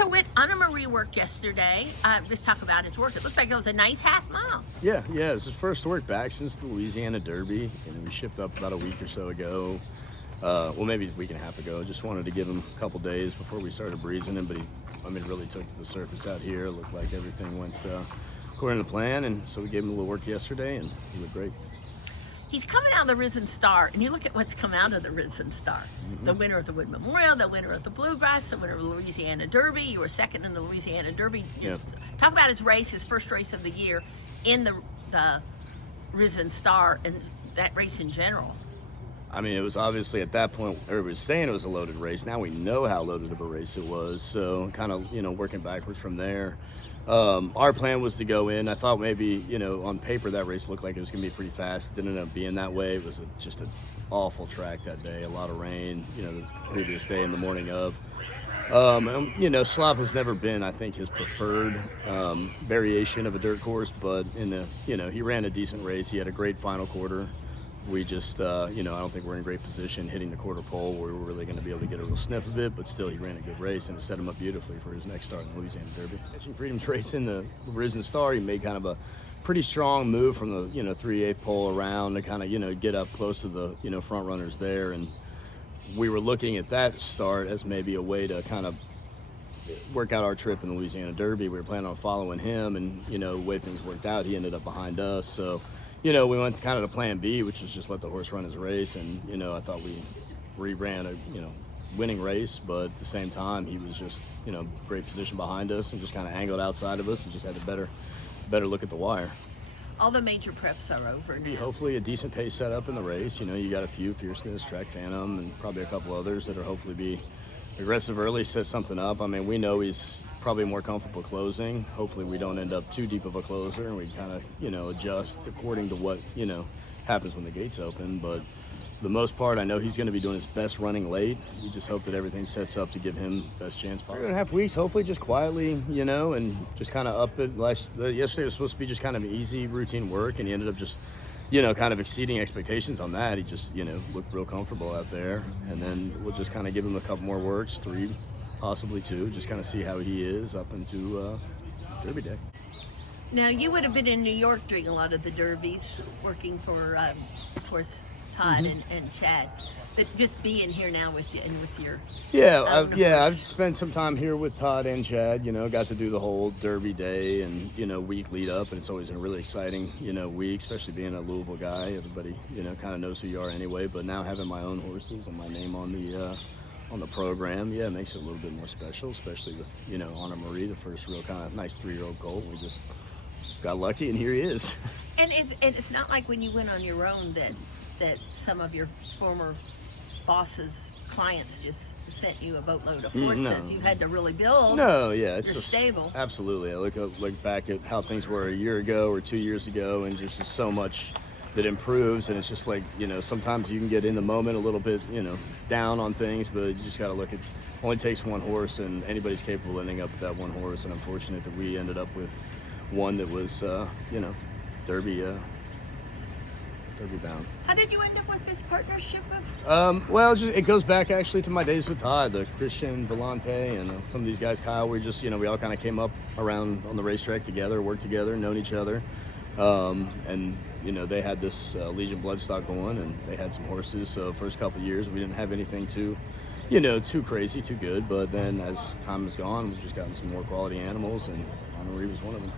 So Whit, Anna Marie worked yesterday. Let's talk about his work. It looked like it was a nice half mile. Yeah, it's his first work back since the Louisiana Derby. And we shipped up about a week or so ago. Well, maybe a week and a half ago. Just wanted to give him a couple days before we started breezing him, but he really took to the surface out here. It looked like everything went according to plan, and so we gave him a little work yesterday, and he looked great. He's coming out of the Risen Star, and you look at what's come out of the Risen Star. Mm-hmm. The winner of the Wood Memorial, the winner of the Bluegrass, the winner of the Louisiana Derby. You were second in the Louisiana Derby. Just talk about his race, his first race of the year in the Risen Star, and that race in general. I mean, it was obviously at that point, everybody was saying it was a loaded race. Now we know how loaded of a race it was. So kind of, working backwards from there. Our plan was to go in. I thought maybe, on paper that race looked like it was going to be pretty fast. It didn't end up being that way. It was just an awful track that day. A lot of rain, the previous day and the morning of. Slop has never been, I think, his preferred variation of a dirt course. But he ran a decent race. He had a great final quarter. We just, I don't think we're in great position hitting the quarter pole where we're really going to be able to get a real sniff of it, but still he ran a good race and it set him up beautifully for his next start in the Louisiana Derby. Catching Freedom's race in the Risen Star, he made kind of a pretty strong move from the, 3/8 pole around to kind of, get up close to the, front runners there. And we were looking at that start as maybe a way to kind of work out our trip in the Louisiana Derby. We were planning on following him, and, the way things worked out, he ended up behind us. So, we went kind of to plan B, which was just let the horse run his race. And, I thought we ran a, winning race, but at the same time, he was just, great position behind us and just kind of angled outside of us and just had a better look at the wire. All the major preps are over now. Hopefully a decent pace set up in the race. You got a few, Fierceness, Track Phantom, and probably a couple others that are hopefully be aggressive early, set something up. I mean, we know he's probably more comfortable closing. Hopefully we don't end up too deep of a closer, and we kind of, adjust according to what, happens when the gates open. But for the most part, I know he's going to be doing his best running late. We just hope that everything sets up to give him the best chance possible. 3.5 weeks, hopefully just quietly, and just kind of up it. Yesterday was supposed to be just kind of easy routine work, and he ended up just, kind of exceeding expectations on that. He just, looked real comfortable out there. And then we'll just kind of give him a couple more works, 3, possibly 2, just kind of see how he is up into Derby Day. Now, you would have been in New York during a lot of the derbies, working for, of course, Todd and Chad. But just being here now with you and with your I've spent some time here with Todd and Chad. Got to do the whole Derby Day and week lead up, and it's always a really exciting week, especially being a Louisville guy. Everybody kind of knows who you are anyway. But now having my own horses and my name on the program, it makes it a little bit more special, especially with Anna Marie, the first real kind of nice 3-year-old colt. We just got lucky, and here he is. And it's not like when you went on your own that some of your former bosses' clients just sent you a boatload of horses. No. You had to really build your stable. Absolutely. I look back at how things were a year ago or 2 years ago, and just so much that improves. And it's just like, sometimes you can get in the moment a little bit, down on things, but you just got to look at, only takes one horse, and anybody's capable of ending up with that one horse. And I'm fortunate that we ended up with one that was, Derby bound. How did you end up with this partnership with? It goes back actually to my days with Todd, the Christian Volante, and some of these guys, Kyle. We just, we all kind of came up around on the racetrack together, worked together, known each other. And they had this Legion bloodstock going, and they had some horses. So first couple of years, we didn't have anything too crazy, too good. But then as time has gone, we've just gotten some more quality animals, and Anna Marie was one of them.